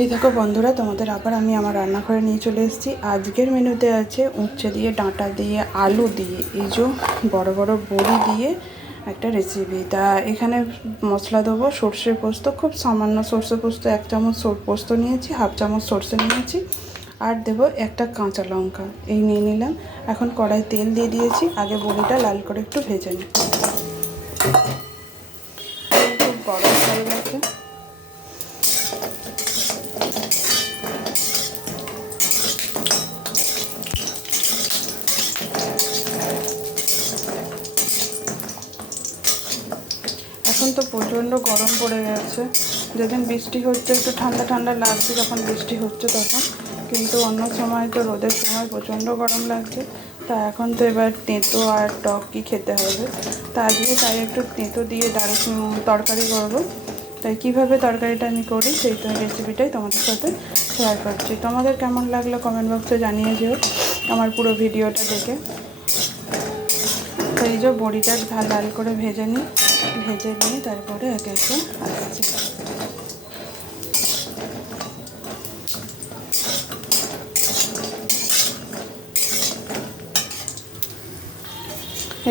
এই দেখো বন্ধুরা, তোমাদের আবার আমি আমার রান্নাঘরে নিয়ে চলে এসেছি। আজকের মেনুতে আছে উচ্ছে দিয়ে, ডাঁটা দিয়ে, আলু দিয়ে, এই যে বড় বড় বড়ি দিয়ে একটা রেসিপি। তা এখানে মশলা দেবো সর্ষে পোস্ত, খুব সামান্য সর্ষে পোস্ত, 1 চামচ পোস্ত নিয়েছি, 1/2 চামচ সর্ষে নিয়েছি, আর দেবো একটা কাঁচা লঙ্কা, এই নিয়ে নিলাম। এখন কড়াই তেল দিয়ে দিয়েছি, আগে বড়িটা লাল করে একটু ভেজে নিই। খুব গরম হয়ে গেছে। এখন তো প্রচণ্ড গরম পড়ে গেছে। যেদিন বৃষ্টি হচ্ছে একটু ঠান্ডা ঠান্ডা লাগছে, যখন বৃষ্টি হচ্ছে তখন, কিন্তু অন্য সময় তো রোদের সময় প্রচণ্ড গরম লাগছে। তা এখন তো এবার তেঁতো আর টক কি খেতে হবে, তা আজকে তাই একটু তেঁতো দিয়ে ডাল তরকারি করবো। তাই কীভাবে তরকারিটা আমি করি সেই রেসিপিটাই তোমাদের সাথে শেয়ার করছি। তোমাদের কেমন লাগলো কমেন্ট বক্সে জানিয়ে যেও আমার পুরো ভিডিওটা দেখে। তো এই যে বড়িটা লাল করে ভেজে নিই, ভেজে নিয়ে তারপরে একে একে আসছি।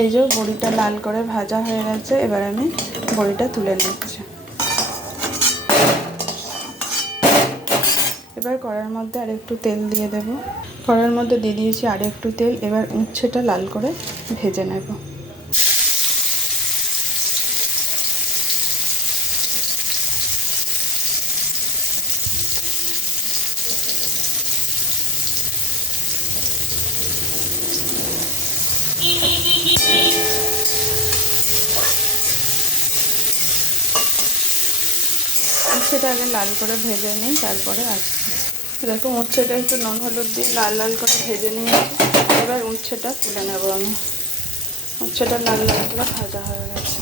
এই যে বড়িটা লাল করে ভাজা হয়ে গেছে, এবার আমি বড়িটা তুলে নিচ্ছি। এবার কড়াইয়ের মধ্যে আর একটু তেল দিয়ে দেব। কড়াইয়ের মধ্যে দিয়ে দিয়েছি আর একটু তেল। এবার উচ্ছেটা লাল করে ভেজে নেব। উচ্ছেটা আগে লাল করে ভেজে নিই, তারপরে আসছি। দেখো উচ্ছেটা একটু নুন হলুদ দিয়ে লাল লাল করে ভেজে নিয়েছি। এবার উচ্ছেটা তুলে নেব আমি। উচ্ছেটা লাল লাল করে ভাজা হয়ে গেছে।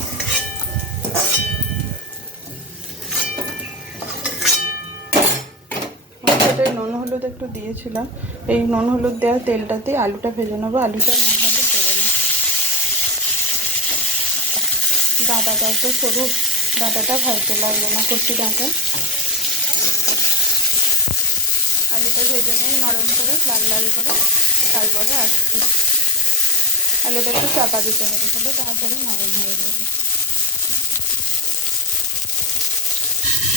উচ্ছেটাই নুন হলুদ একটু দিয়েছিলাম। এই নুন হলুদ দেওয়া তেলটাতেই আলুটা ভেজে নেবো। আলুটা নুন হলুদ দেবো না। ডাঁটাটা তো সরু, ডাঁটাটা ভাজতে লাগবে না, কচি ডাঁটা। আলুটা ভেজে নিয়ে নরম করে লাল লাল করে তারপরে আসছি। আলুটা একটু চাপা দিতে হবে, তাহলে তাড়াতাড়ি নরম হয়ে যাবে।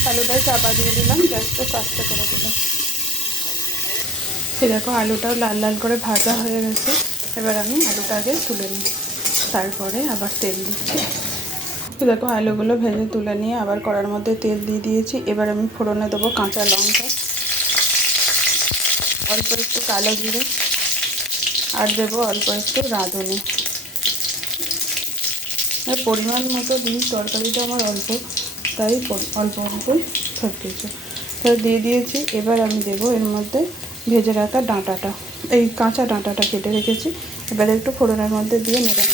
আলুটা চাপা দিয়ে দিলাম, গ্যাসটা আস্তে করে দিলাম। এই দেখো আলুটাও লাল লাল করে ভাজা হয়ে গেছে। এবার আমি আলুটা আগে তুলে নিই, তারপরে আবার তেল দিচ্ছি। দেখো আলুগুলো ভেজে তুলে নিয়ে আবার কড়ার মধ্যে তেল দিয়ে দিয়েছি। এবার আমি ফোড়নে দেবো কাঁচা লঙ্কা, অল্প একটু কালো জিরে, আর দেবো অল্প একটু রাঁধুনি। পরিমাণ মতো দিই, তরকারিটা আমার অল্প, তাই অল্প অল্পই থাকতেছে, তাই দিয়ে দিয়েছি। এবার আমি দেবো এর মধ্যে ভেজে রাখা ডাঁটাটা, এই কাঁচা ডাঁটাটা কেটে রেখেছি। এবার একটু ফোড়নের মধ্যে দিয়ে নেবেন।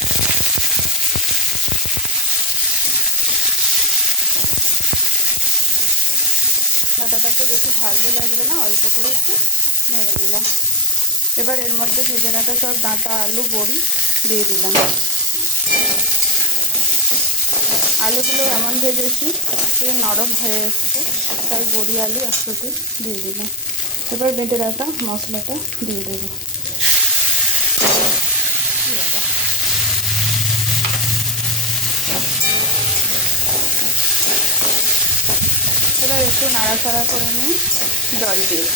ডাঁটাটা তো বেশি ভাজতে লাগবে না, অল্প করে একটু নেড়ে নিলাম। এবার এর মধ্যে ভেজে রাখা সব ডাঁটা, আলু, বড়ি দিয়ে দিলাম। আলুগুলো এমন ভেজেছি যে নরম হয়ে এসছে, তাই বড়ি আলু একসাথে দিয়ে দিলাম। এবার বেটে রাখা মশলাটা দিয়ে দেবো। এবার একটু নাড়াচাড়া করে নিয়ে জল দিয়ে,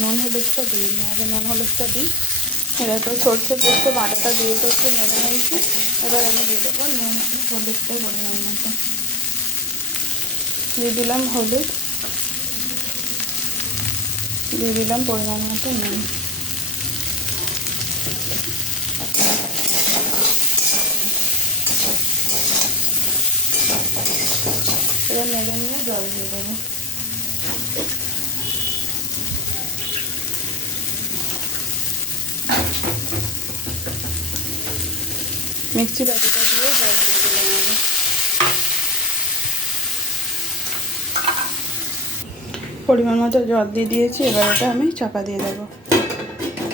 নুন হলুদটা দিইনি, আগে নুন হলুদটা দিই। এবার তো সরষে পোস্ত বাটাটা দিয়ে তো একটু নেড়ে নিয়েছি। এবার আমি দিয়ে দেবো নুন হলুদটা পরিমাণ মতো দিয়ে দিলাম। হলুদ দিয়ে দিলাম পরিমাণ মতো নুন। এবার নেড়ে নিয়ে জল দিয়ে দেবো। মিক্সি বাটিটা দিয়ে জল দিয়ে দিলাম আগে। পরিমাণ মতো জল দিয়ে দিয়েছি। এবার এটা আমি চাপা দিয়ে দেবো,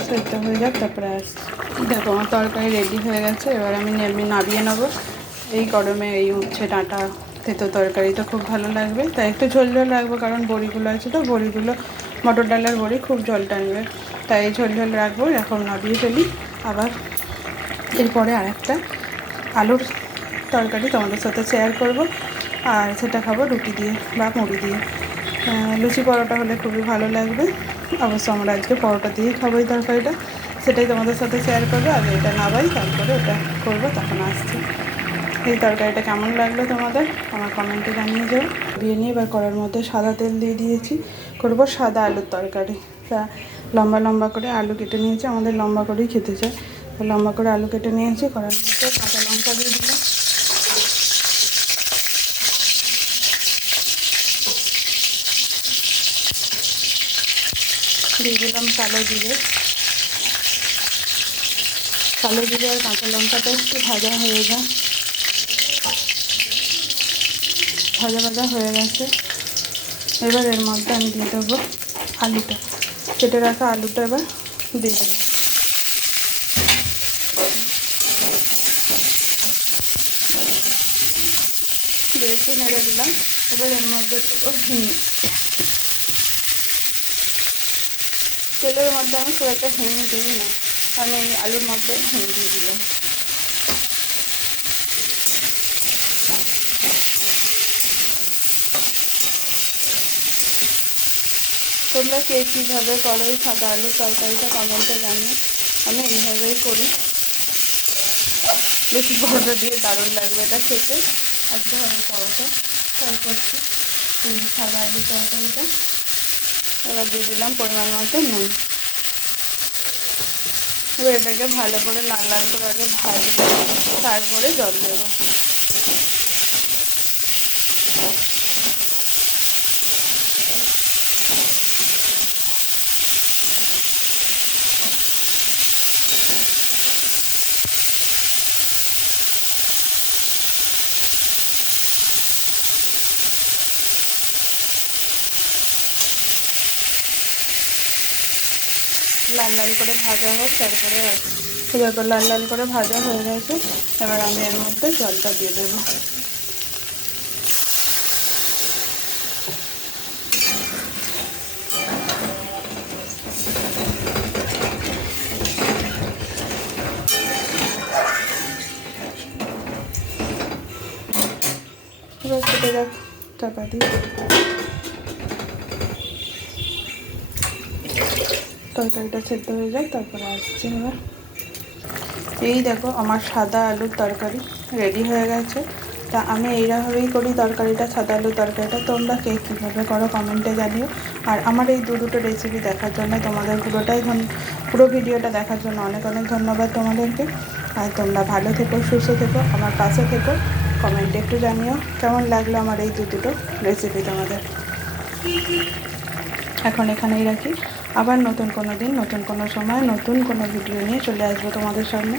সেদ্ধ হয়ে যাক, তারপরে আসছি। দেখো আমার তরকারি রেডি হয়ে গেছে। এবার আমি নামিয়ে নেবো। এই গরমে এই উচ্ছে ডাঁটা তেতো তরকারি তো খুব ভালো লাগবে, তাই একটু ঝোল ঝোল রাখবো, কারণ বড়িগুলো আছে তো, বড়িগুলো মটর ডালের বড়ি খুব জল টানবে, তাই ঝোল ঝোল রাখবো। এখন নামিয়ে ফেলি। আবার এরপরে আরেকটা আলুর তরকারি তোমাদের সাথে শেয়ার করব, আর সেটা খাবো রুটি দিয়ে বা মুড়ি দিয়ে। লুচি পরোটা হলে খুবই ভালো লাগবে। অবশ্য আমরা আজকে পরোটা দিয়েই খাবো এই তরকারিটা, সেটাই তোমাদের সাথে শেয়ার করবো। আগে এটা নাবাই, তারপরে ওটা করবো, তখন আসছি। এই তরকারিটা কেমন লাগলো তোমাদের আমার কমেন্টে জানিয়ে যাও। দিয়ে নিয়ে এবার কড়ার মধ্যে সাদা তেল দিয়ে দিয়েছি, করবো সাদা আলুর তরকারি। তা লম্বা লম্বা করে আলু কেটে নিয়েছি, আমাদের লম্বা করেই খেতে চাই, তো লম্বা করে আলু কেটে নিয়েছি। কড়ার মধ্যে কাঁচা লঙ্কা দিয়ে দিলাম, দিয়ে দিলাম কালো জিরে। কালো জিরে আর কাঁচা লঙ্কাটা একটু ভাজা হয়ে যায়, ভাজা ভাজা হয়ে গেছে। এবার এর মধ্যে আমি দিয়ে দেবো আলুটা, কেটে রাখা আলুটা এবার দিয়ে দেবো। বেশি নেড়ে দিলাম। এবার এর মধ্যে দেবো হিং। তেলের মধ্যে আমি খুব একটা হিং দিই না, আমি এই আলুর মধ্যে হিং দিয়ে দিলাম। তোমরা কে কীভাবে করো এই সাদা আলুর তরকারিটা কমেন্টে জানিয়ে। আমি এইভাবেই করি, বেশি পরোটা দিয়ে দারুণ লাগবে এটা খেতে। আজকে আমি পরোটা ট্রাই করছি এই সাদা আলুর তরকারিটা। এবার দিয়ে দিলাম পরিমাণ মতো নুন। এবার এটাকে ভালো করে লাল লাল করে আগে ভাজবো, তারপরে জল দেবো। লাল লাল করে ভাজা হোক, তারপরে দেখো লাল লাল করে ভাজা হয়ে গেছে। এবার আমি এর মধ্যে জলটা দিয়ে দেবো। এবার কেটে যাক টাকা দিয়ে তরকারিটা সেদ্ধ হয়ে যায়, তারপরে আসছে। এবার এই দেখো আমার সাদা আলুর তরকারি রেডি হয়ে গেছে। তা আমি এইভাবেই করি তরকারিটা, সাদা আলুর তরকারিটা। তোমরা কে কীভাবে করো কমেন্টে জানিও। আর আমার এই দুটো রেসিপি দেখার জন্য তোমাদের পুরো ভিডিওটা দেখার জন্য অনেক অনেক ধন্যবাদ তোমাদেরকে। আর তোমরা ভালো থেকো, সুস্থ থেকো, আমার পাশে থেকো। কমেন্টে একটু জানিও কেমন লাগলো আমার এই দুটো রেসিপি তোমাদের। এখন এখানেই রাখি, আবার নতুন কোনো দিন, নতুন কোনো সময়, নতুন কোনো ভিডিও নিয়ে চলে আসবো তোমাদের সামনে।